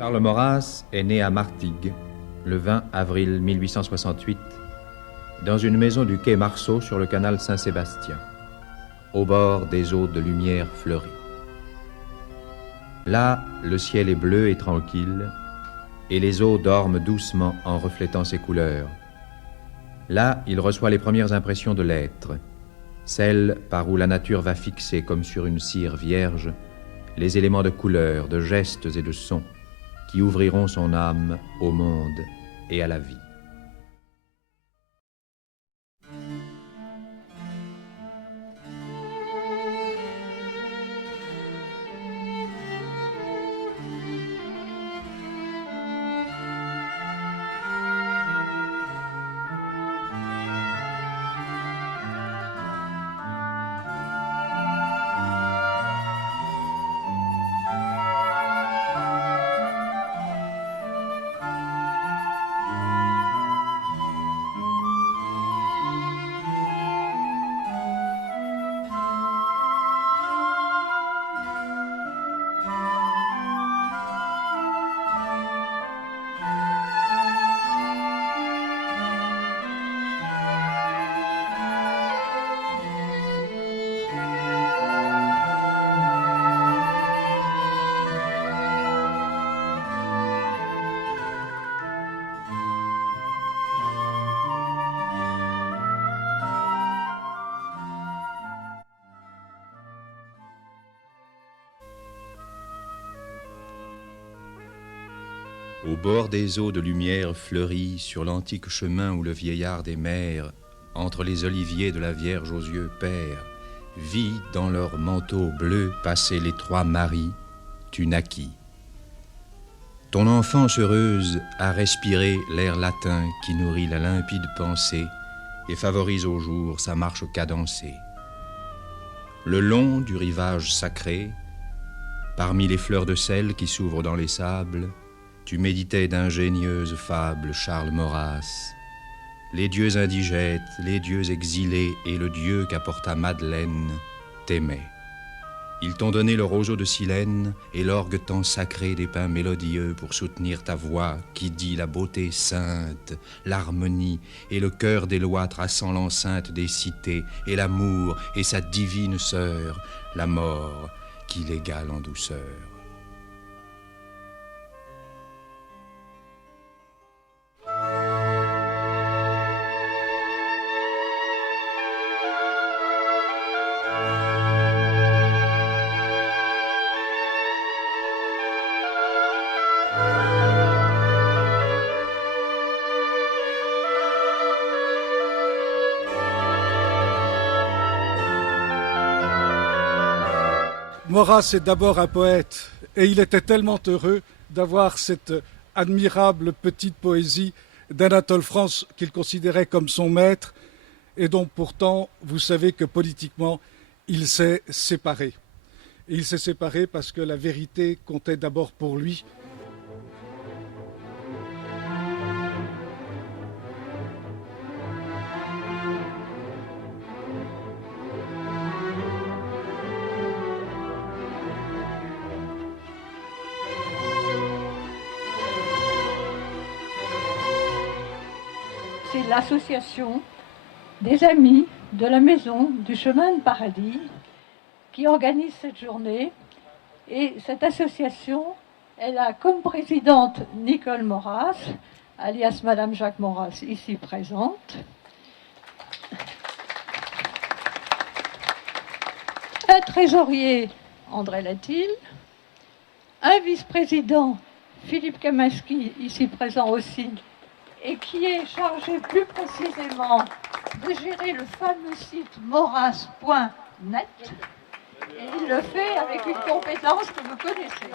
Charles Maurras est né à Martigues le 20 avril 1868 dans une maison du quai Marceau sur le canal Saint-Sébastien, au bord des eaux de lumière fleuries. Là, le ciel est bleu et tranquille et les eaux dorment doucement en reflétant ses couleurs. Là, il reçoit les premières impressions de l'être, celles par où la nature va fixer comme sur une cire vierge les éléments de couleur, de gestes et de sons qui ouvriront son âme au monde et à la vie. Au bord des eaux de lumière fleuries, sur l'antique chemin où le vieillard des mers, entre les oliviers de la Vierge aux yeux pères, vit dans leurs manteaux bleus passer les trois Maries, tu naquis. Ton enfance heureuse a respiré l'air latin qui nourrit la limpide pensée et favorise au jour sa marche cadencée. Le long du rivage sacré, parmi les fleurs de sel qui s'ouvrent dans les sables, tu méditais d'ingénieuses fables, Charles Maurras. Les dieux indigètes, les dieux exilés et le dieu qu'apporta Madeleine t'aimaient. Ils t'ont donné le roseau de Silène et l'orgue tant sacré des pins mélodieux pour soutenir ta voix qui dit la beauté sainte, l'harmonie et le cœur des lois traçant l'enceinte des cités et l'amour et sa divine sœur, la mort qui l'égale en douceur. Maurras est d'abord un poète et il était tellement heureux d'avoir cette admirable petite poésie d'Anatole France qu'il considérait comme son maître et dont pourtant vous savez que politiquement il s'est séparé. Et il s'est séparé parce que la vérité comptait d'abord pour lui. C'est l'association des amis de la maison du chemin de paradis qui organise cette journée. Et cette association, elle a comme présidente Nicole Maurras, alias Madame Jacques Maurras, ici présente. Un trésorier, André Latil. Un vice-président, Philippe Kaminski, ici présent aussi, et qui est chargé plus précisément de gérer le fameux site maurras.net. Et il le fait avec une compétence que vous connaissez.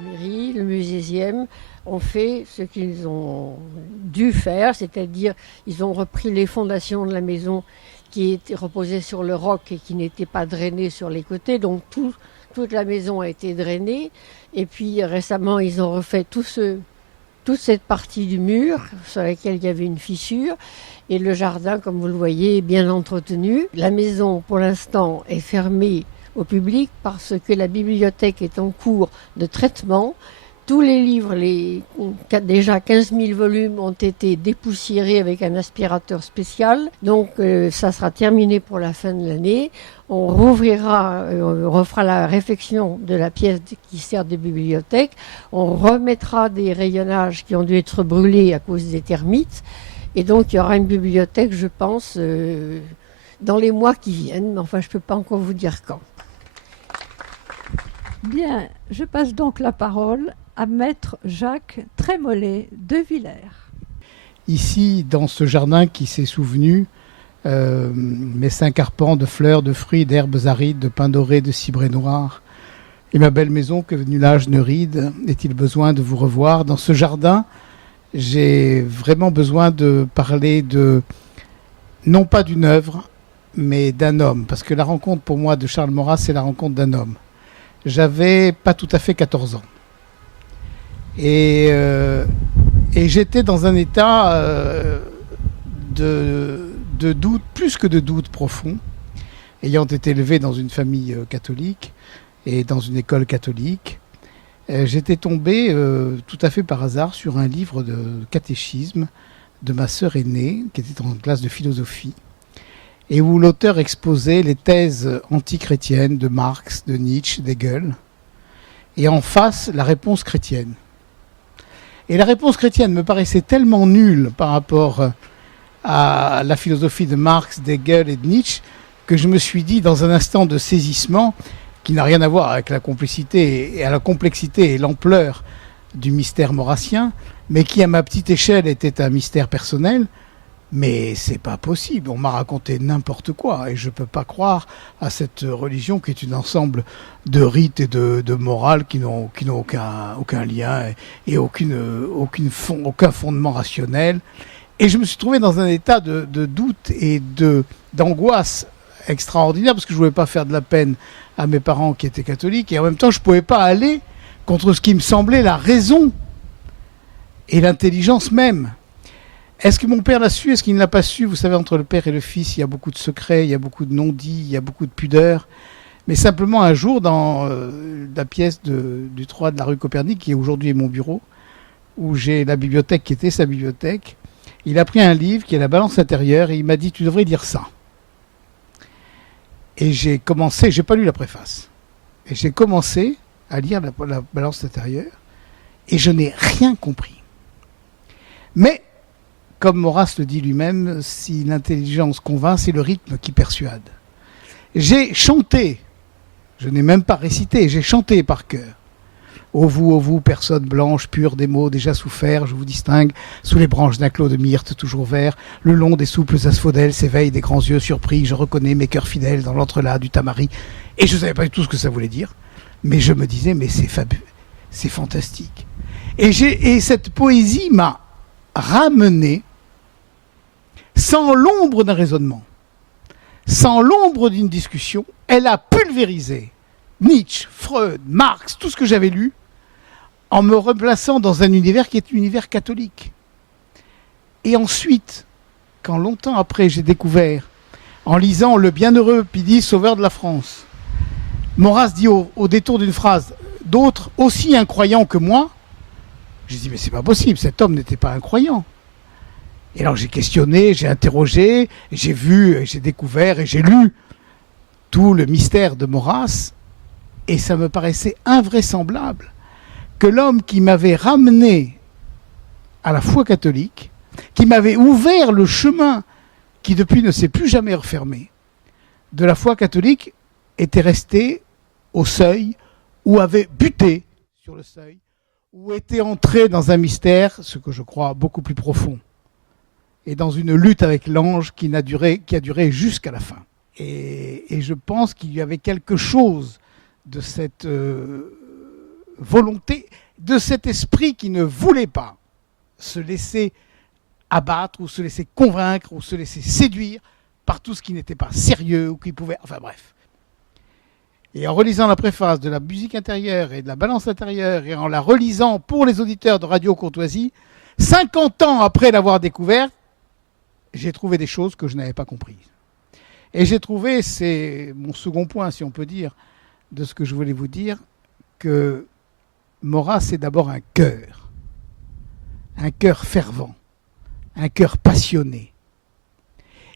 La mairie, le muséum ont fait ce qu'ils ont dû faire, c'est-à-dire ils ont repris les fondations de la maison qui étaient reposées sur le roc et qui n'étaient pas drainées sur les côtés. Donc toute la maison a été drainée. Et puis récemment, ils ont refait toute cette partie du mur sur laquelle il y avait une fissure. Et le jardin, comme vous le voyez, est bien entretenu. La maison, pour l'instant, est fermée au public parce que la bibliothèque est en cours de traitement. Tous les livres, déjà 15 000 volumes, ont été dépoussiérés avec un aspirateur spécial. Donc ça sera terminé pour la fin de l'année. On rouvrira, on refera la réfection de la pièce qui sert de bibliothèque. On remettra des rayonnages qui ont dû être brûlés à cause des termites. Et donc il y aura une bibliothèque, je pense, dans les mois qui viennent. Mais enfin, je ne peux pas encore vous dire quand. Bien, je passe donc la parole à maître Jacques Trémollet de Villers. Ici, dans ce jardin qui s'est souvenu, mes 5 arpents de fleurs, de fruits, d'herbes arides, de pins dorés, de cibrés noirs, et ma belle maison que nuage ne ride, est-il besoin de vous revoir? Dans ce jardin, j'ai vraiment besoin de parler non pas d'une œuvre, mais d'un homme, parce que la rencontre pour moi de Charles Maurras, c'est la rencontre d'un homme. J'avais pas tout à fait 14 ans. Et j'étais dans un état de doute, plus que de doute profond, ayant été élevé dans une famille catholique et dans une école catholique. J'étais tombé tout à fait par hasard sur un livre de catéchisme de ma sœur aînée, qui était en classe de philosophie, et où l'auteur exposait les thèses antichrétiennes de Marx, de Nietzsche, d'Hegel, et en face, la réponse chrétienne. Et la réponse chrétienne me paraissait tellement nulle par rapport à la philosophie de Marx, d'Hegel et de Nietzsche, que je me suis dit, dans un instant de saisissement, qui n'a rien à voir avec la complicité et à la complexité et l'ampleur du mystère maurassien, mais qui, à ma petite échelle, était un mystère personnel, mais c'est pas possible, on m'a raconté n'importe quoi, et je peux pas croire à cette religion qui est un ensemble de rites et de morales qui n'ont aucun lien et aucun fondement rationnel. Et je me suis trouvé dans un état de doute et d'angoisse extraordinaire, parce que je ne voulais pas faire de la peine à mes parents qui étaient catholiques, et en même temps je ne pouvais pas aller contre ce qui me semblait la raison et l'intelligence même. Est-ce que mon père l'a su? Est-ce qu'il ne l'a pas su? Vous savez, entre le père et le fils, il y a beaucoup de secrets, il y a beaucoup de non-dits, il y a beaucoup de pudeur. Mais simplement un jour, dans la pièce du 3 de la rue Copernic, qui aujourd'hui est mon bureau, où j'ai la bibliothèque qui était sa bibliothèque, il a pris un livre qui est La Balance intérieure et il m'a dit « Tu devrais lire ça ». Et j'ai commencé, j'ai pas lu la préface, et j'ai commencé à lire la Balance intérieure et je n'ai rien compris. Mais comme Maurras le dit lui-même, si l'intelligence convainc, c'est le rythme qui persuade. J'ai chanté, je n'ai même pas récité, j'ai chanté par cœur. Ô vous, personne blanche, pure des mots déjà souffert, je vous distingue, sous les branches d'un clos de myrte toujours vert, le long des souples asphodèles s'éveillent des grands yeux surpris, je reconnais mes cœurs fidèles dans l'entrelacs du tamari. Et je ne savais pas du tout ce que ça voulait dire, mais je me disais, mais c'est fabuleux, c'est fantastique. Et cette poésie m'a ramené sans l'ombre d'un raisonnement, sans l'ombre d'une discussion. Elle a pulvérisé Nietzsche, Freud, Marx, tout ce que j'avais lu, en me replaçant dans un univers qui est l'univers catholique. Et ensuite, quand longtemps après j'ai découvert, en lisant Le Bienheureux Pidis, sauveur de la France, Maurras dit au détour d'une phrase, d'autres aussi incroyants que moi, j'ai dit mais c'est pas possible, cet homme n'était pas incroyant. Et alors j'ai questionné, j'ai interrogé, j'ai vu, j'ai découvert et j'ai lu tout le mystère de Maurras, et ça me paraissait invraisemblable que l'homme qui m'avait ramené à la foi catholique, qui m'avait ouvert le chemin qui depuis ne s'est plus jamais refermé, de la foi catholique, était resté au seuil, ou avait buté sur le seuil, ou était entré dans un mystère, ce que je crois beaucoup plus profond, et dans une lutte avec l'ange qui a duré jusqu'à la fin. Et je pense qu'il y avait quelque chose de cette volonté, de cet esprit qui ne voulait pas se laisser abattre ou se laisser convaincre ou se laisser séduire par tout ce qui n'était pas sérieux ou qui pouvait... Enfin bref. Et en relisant la préface de la musique intérieure et de la balance intérieure et en la relisant pour les auditeurs de Radio Courtoisie, 50 ans après l'avoir découverte, j'ai trouvé des choses que je n'avais pas comprises. Et j'ai trouvé, c'est mon second point, si on peut dire, de ce que je voulais vous dire, que Maurras, c'est d'abord un cœur fervent, un cœur passionné.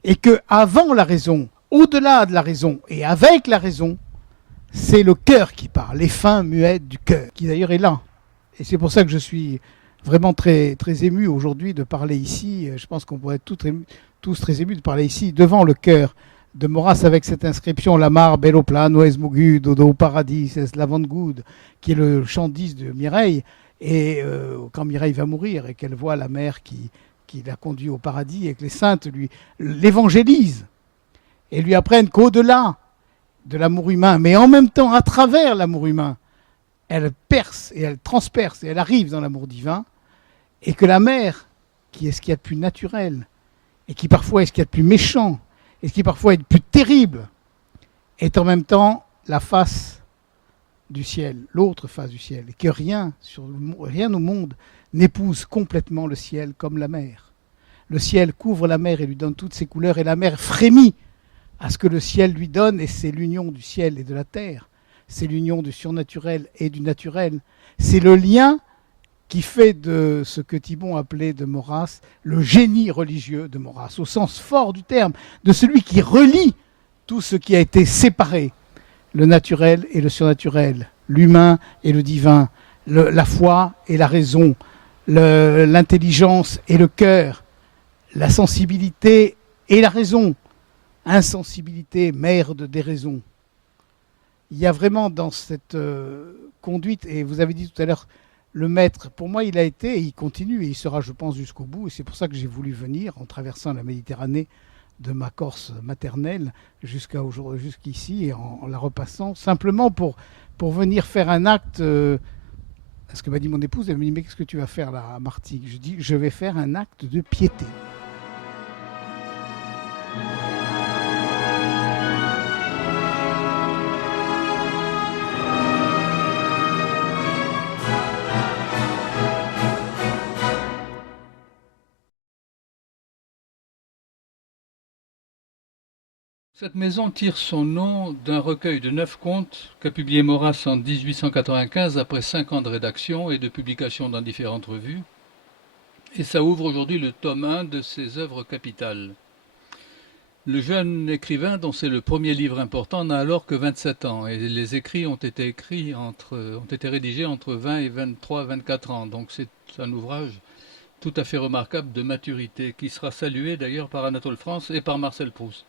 Et que avant la raison, au-delà de la raison et avec la raison, c'est le cœur qui parle, les fins muettes du cœur, qui d'ailleurs est là. Et c'est pour ça que je suis vraiment très, très ému aujourd'hui de parler ici. Je pense qu'on pourrait être tous très émus de parler ici, devant le cœur de Maurras, avec cette inscription « Lamar, bello plano, es mugu, dodo paradis, es lavandgoud », qui est le chant 10 de Mireille. Et quand Mireille va mourir et qu'elle voit la mère qui l'a conduit au paradis et que les saintes l'évangélisent et lui apprennent qu'au-delà de l'amour humain, mais en même temps à travers l'amour humain, elle perce et elle transperce et elle arrive dans l'amour divin, et que la mère, qui est ce qu'il y a de plus naturel, et qui parfois est ce qu'il y a de plus méchant, et ce qui parfois est de plus terrible, est en même temps la face du ciel, l'autre face du ciel, et que rien au monde n'épouse complètement le ciel comme la mer. Le ciel couvre la mer et lui donne toutes ses couleurs, et la mer frémit à ce que le ciel lui donne, et c'est l'union du ciel et de la terre. C'est l'union du surnaturel et du naturel. C'est le lien qui fait de ce que Thibon appelait de Maurras le génie religieux de Maurras, au sens fort du terme, de celui qui relie tout ce qui a été séparé, le naturel et le surnaturel, l'humain et le divin, la foi et la raison, l'intelligence et le cœur, la sensibilité et la raison, insensibilité, mère de déraison. Il y a vraiment dans cette conduite, et vous avez dit tout à l'heure, le maître, pour moi, il a été, et il continue, et il sera, je pense, jusqu'au bout, et c'est pour ça que j'ai voulu venir, en traversant la Méditerranée, de ma Corse maternelle jusqu'ici, et en la repassant, simplement pour venir faire un acte. Ce que m'a dit mon épouse, elle me dit, mais qu'est-ce que tu vas faire là, à Martigues? Je dis, je vais faire un acte de piété. Cette maison tire son nom d'un recueil de 9 contes qu'a publié Maurras en 1895 après 5 ans de rédaction et de publication dans différentes revues. Et ça ouvre aujourd'hui le tome 1 de ses œuvres capitales. Le jeune écrivain, dont c'est le premier livre important, n'a alors que 27 ans et les écrits ont été rédigés entre 20 et 24 ans. Donc c'est un ouvrage tout à fait remarquable de maturité qui sera salué d'ailleurs par Anatole France et par Marcel Proust.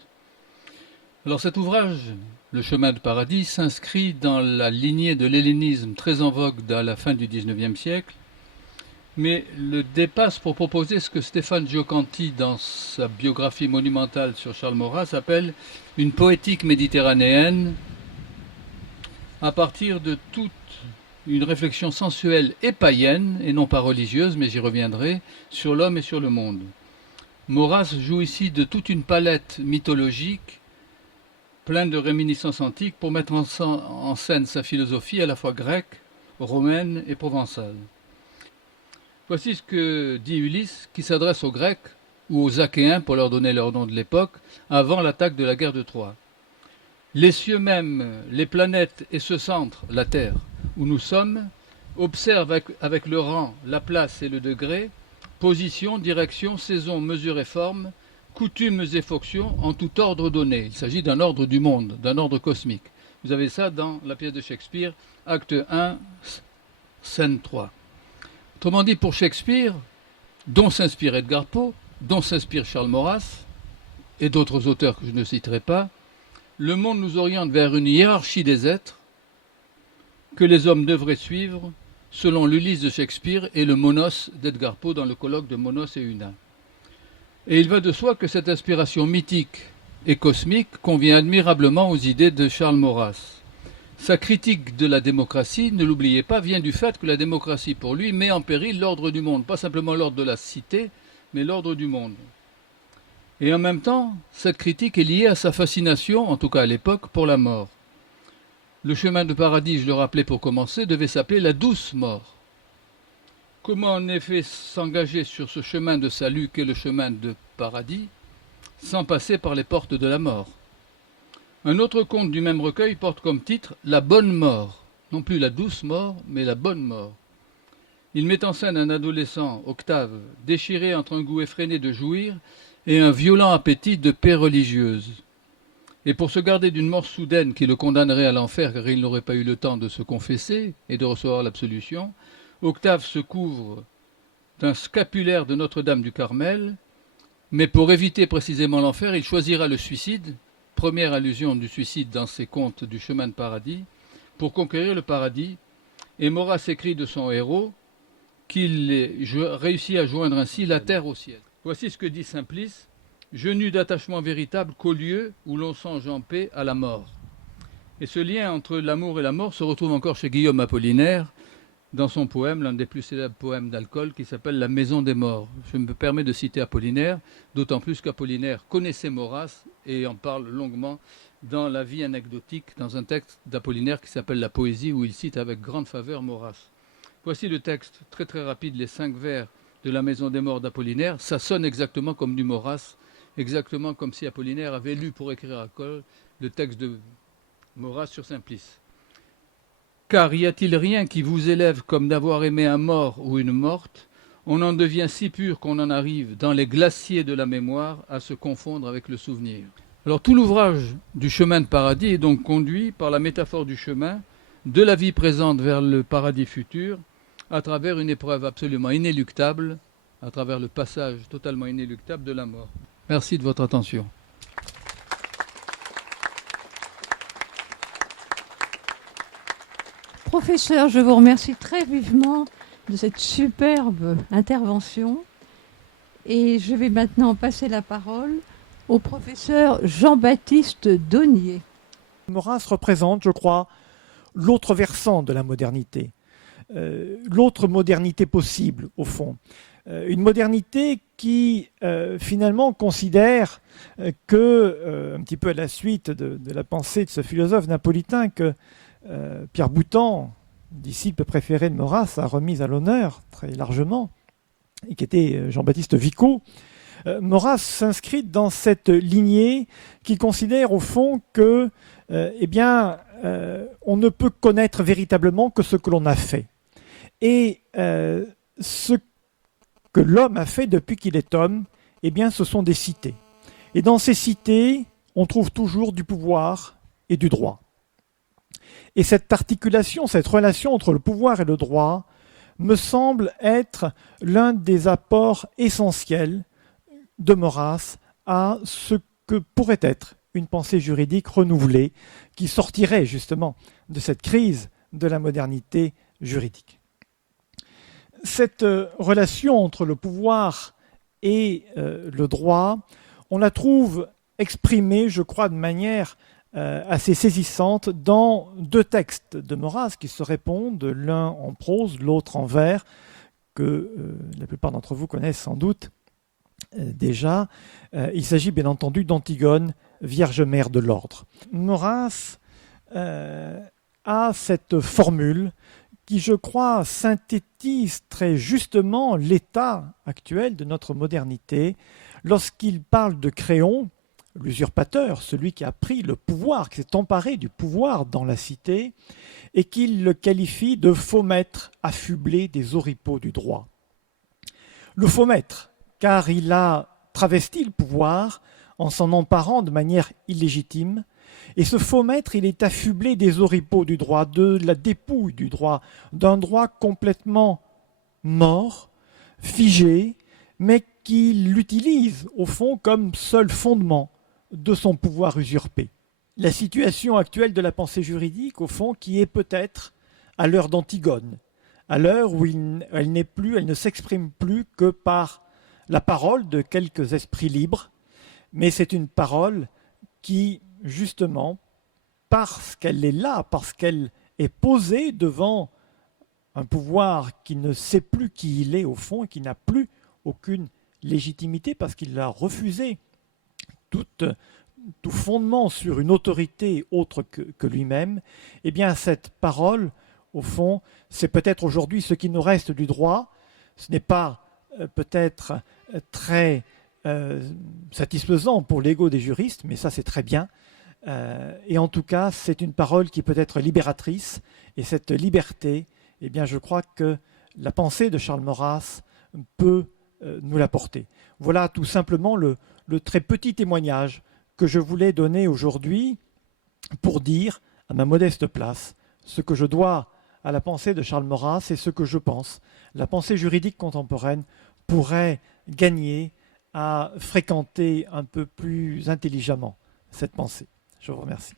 Alors cet ouvrage, Le chemin du paradis, s'inscrit dans la lignée de l'hellénisme très en vogue à la fin du XIXe siècle, mais le dépasse pour proposer ce que Stéphane Giocanti, dans sa biographie monumentale sur Charles Maurras, appelle une poétique méditerranéenne à partir de toute une réflexion sensuelle et païenne, et non pas religieuse, mais j'y reviendrai, sur l'homme et sur le monde. Maurras joue ici de toute une palette mythologique plein de réminiscences antiques pour mettre en scène sa philosophie à la fois grecque, romaine et provençale. Voici ce que dit Ulysse, qui s'adresse aux Grecs, ou aux Achéens pour leur donner leur nom de l'époque, avant l'attaque de la guerre de Troie. Les cieux même, les planètes et ce centre, la Terre, où nous sommes, observent avec le rang, la place et le degré, position, direction, saison, mesure et forme, coutumes et fonctions en tout ordre donné. Il s'agit d'un ordre du monde, d'un ordre cosmique. Vous avez ça dans la pièce de Shakespeare, acte 1, scène 3. Autrement dit, pour Shakespeare, dont s'inspire Edgar Poe, dont s'inspire Charles Maurras, et d'autres auteurs que je ne citerai pas, le monde nous oriente vers une hiérarchie des êtres que les hommes devraient suivre selon l'Ulysse de Shakespeare et le Monos d'Edgar Poe dans le colloque de Monos et Una. Et il va de soi que cette inspiration mythique et cosmique convient admirablement aux idées de Charles Maurras. Sa critique de la démocratie, ne l'oubliez pas, vient du fait que la démocratie, pour lui, met en péril l'ordre du monde. Pas simplement l'ordre de la cité, mais l'ordre du monde. Et en même temps, cette critique est liée à sa fascination, en tout cas à l'époque, pour la mort. Le chemin de paradis, je le rappelais pour commencer, devait s'appeler la douce mort. Comment en effet s'engager sur ce chemin de salut qu'est le chemin de paradis, sans passer par les portes de la mort? Un autre conte du même recueil porte comme titre « La bonne mort », non plus la douce mort, mais la bonne mort. Il met en scène un adolescent, Octave, déchiré entre un goût effréné de jouir et un violent appétit de paix religieuse. Et pour se garder d'une mort soudaine qui le condamnerait à l'enfer car il n'aurait pas eu le temps de se confesser et de recevoir l'absolution, Octave se couvre d'un scapulaire de Notre-Dame du Carmel, mais pour éviter précisément l'enfer, il choisira le suicide, première allusion du suicide dans ses contes du chemin de paradis, pour conquérir le paradis, et Maurras écrit de son héros qu'il réussit à joindre ainsi la terre au ciel. Voici ce que dit Simplice: « Je n'eus d'attachement véritable qu'au lieu où l'on songe en paix à la mort. » Et ce lien entre l'amour et la mort se retrouve encore chez Guillaume Apollinaire, dans son poème, l'un des plus célèbres poèmes d'Alcool, qui s'appelle « La maison des morts ». Je me permets de citer Apollinaire, d'autant plus qu'Apollinaire connaissait Maurras et en parle longuement dans La vie anecdotique, dans un texte d'Apollinaire qui s'appelle « La poésie », où il cite avec grande faveur Maurras. Voici le texte très très rapide, les 5 vers de La maison des morts d'Apollinaire. Ça sonne exactement comme du Maurras, exactement comme si Apollinaire avait lu pour écrire Alcool le texte de Maurras sur Simplice. Car y a-t-il rien qui vous élève comme d'avoir aimé un mort ou une morte? On en devient si pur qu'on en arrive, dans les glaciers de la mémoire, à se confondre avec le souvenir. Alors tout l'ouvrage du chemin de paradis est donc conduit par la métaphore du chemin, de la vie présente vers le paradis futur, à travers une épreuve absolument inéluctable, à travers le passage totalement inéluctable de la mort. Merci de votre attention. Professeur, je vous remercie très vivement de cette superbe intervention. Et je vais maintenant passer la parole au professeur Jean-Baptiste Daunier. Maurras représente, je crois, l'autre versant de la modernité, l'autre modernité possible, au fond. Une modernité qui, finalement, considère que, un petit peu à la suite de la pensée de ce philosophe napolitain que Pierre Boutan, disciple préféré de Maurras, a remis à l'honneur très largement, et qui était Jean-Baptiste Vico, Maurras s'inscrit dans cette lignée qui considère au fond que on ne peut connaître véritablement que ce que l'on a fait. Et ce que l'homme a fait depuis qu'il est homme, eh bien, ce sont des cités. Et dans ces cités, on trouve toujours du pouvoir et du droit. Et cette articulation, cette relation entre le pouvoir et le droit me semble être l'un des apports essentiels de Maurras à ce que pourrait être une pensée juridique renouvelée qui sortirait justement de cette crise de la modernité juridique. Cette relation entre le pouvoir et le droit, on la trouve exprimée, je crois, de manière assez saisissante dans 2 textes de Maurras qui se répondent, l'un en prose, l'autre en vers, que la plupart d'entre vous connaissent sans doute déjà. Il s'agit bien entendu d'Antigone, Vierge Mère de l'Ordre. Maurras a cette formule qui, je crois, synthétise très justement l'état actuel de notre modernité lorsqu'il parle de Créon, l'usurpateur, celui qui a pris le pouvoir, qui s'est emparé du pouvoir dans la cité, et qu'il le qualifie de faux maître affublé des oripeaux du droit. Le faux maître, car il a travesti le pouvoir en s'en emparant de manière illégitime, et ce faux maître, il est affublé des oripeaux du droit, de la dépouille du droit, d'un droit complètement mort, figé, mais qu'il utilise au fond comme seul fondement de son pouvoir usurpé. La situation actuelle de la pensée juridique, au fond, qui est peut-être à l'heure d'Antigone, à l'heure où elle ne s'exprime plus que par la parole de quelques esprits libres, mais c'est une parole qui, justement, parce qu'elle est là, parce qu'elle est posée devant un pouvoir qui ne sait plus qui il est au fond, et qui n'a plus aucune légitimité, parce qu'il a refusé tout fondement sur une autorité autre que lui-même, eh bien cette parole, au fond, c'est peut-être aujourd'hui ce qui nous reste du droit. Ce n'est pas peut-être très satisfaisant pour l'ego des juristes, mais ça c'est très bien. Et en tout cas, c'est une parole qui peut être libératrice, et cette liberté, eh bien, je crois que la pensée de Charles Maurras peut nous l'apporter. Voilà tout simplement le très petit témoignage que je voulais donner aujourd'hui pour dire, à ma modeste place, ce que je dois à la pensée de Charles Maurras et ce que je pense. La pensée juridique contemporaine pourrait gagner à fréquenter un peu plus intelligemment cette pensée. Je vous remercie.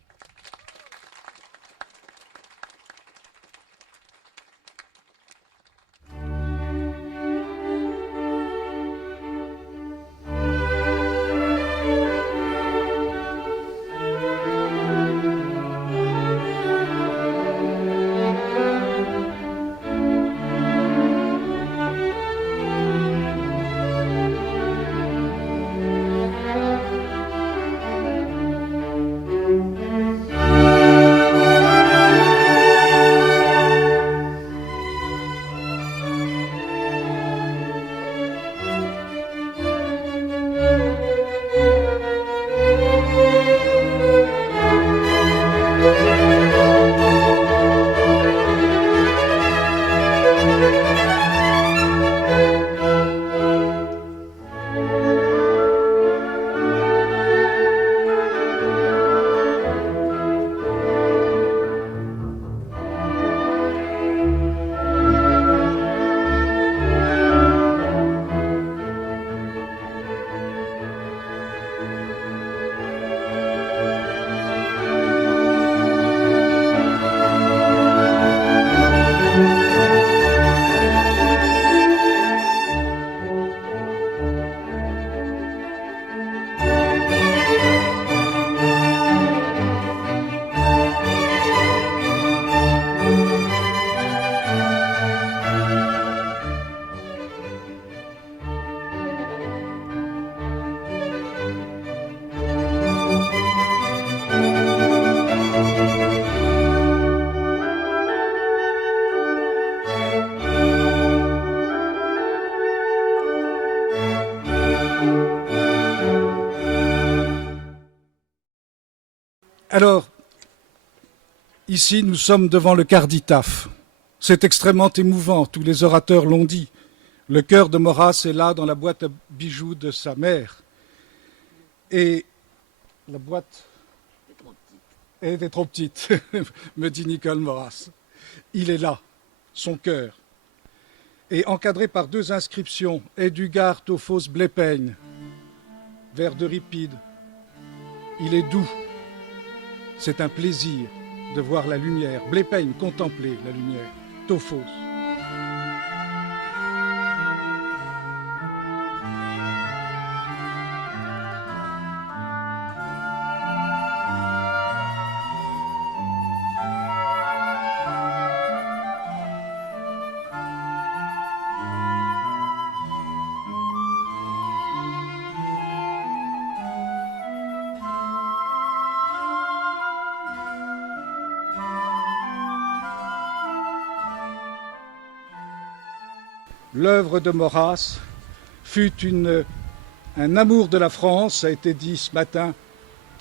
Alors, ici, nous sommes devant le Carditaf. C'est extrêmement émouvant, tous les orateurs l'ont dit. Le cœur de Maurras est là dans la boîte à bijoux de sa mère. Et la boîte était trop petite, me dit Nicole Maurras. Il est là, son cœur. Et encadré par deux inscriptions, Edugard Tophos Blépeigne, vers d'Euripide. Il est doux. C'est un plaisir de voir la lumière. Blépeigne, contempler la lumière. Tophos. L'œuvre de Maurras fut un amour de la France, ça a été dit ce matin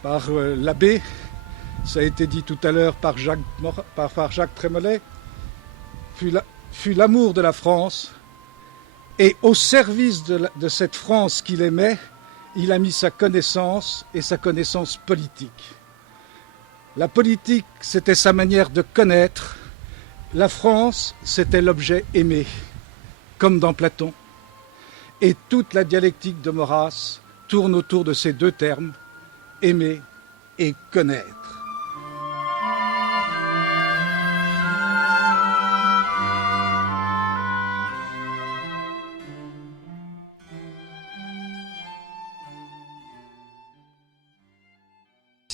par l'abbé, ça a été dit tout à l'heure par Jacques Trémollet, fut l'amour de la France, et au service de cette France qu'il aimait, il a mis sa connaissance et sa connaissance politique. La politique, c'était sa manière de connaître, la France, c'était l'objet aimé, comme dans Platon. Et toute la dialectique de Maurras tourne autour de ces deux termes, aimer et connaître.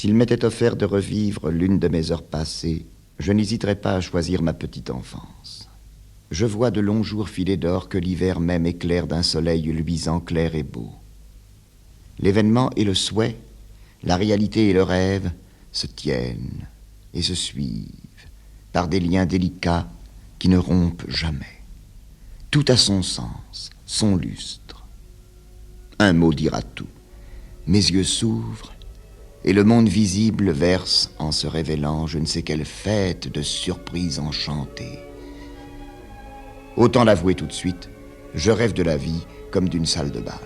S'il m'était offert de revivre l'une de mes heures passées, je n'hésiterais pas à choisir ma petite enfance. Je vois de longs jours filés d'or que l'hiver même éclaire d'un soleil luisant clair et beau. L'événement et le souhait, la réalité et le rêve se tiennent et se suivent par des liens délicats qui ne rompent jamais. Tout a son sens, son lustre. Un mot dira tout. Mes yeux s'ouvrent et le monde visible verse en se révélant je ne sais quelle fête de surprises enchantées. Autant l'avouer tout de suite, je rêve de la vie comme d'une salle de bal.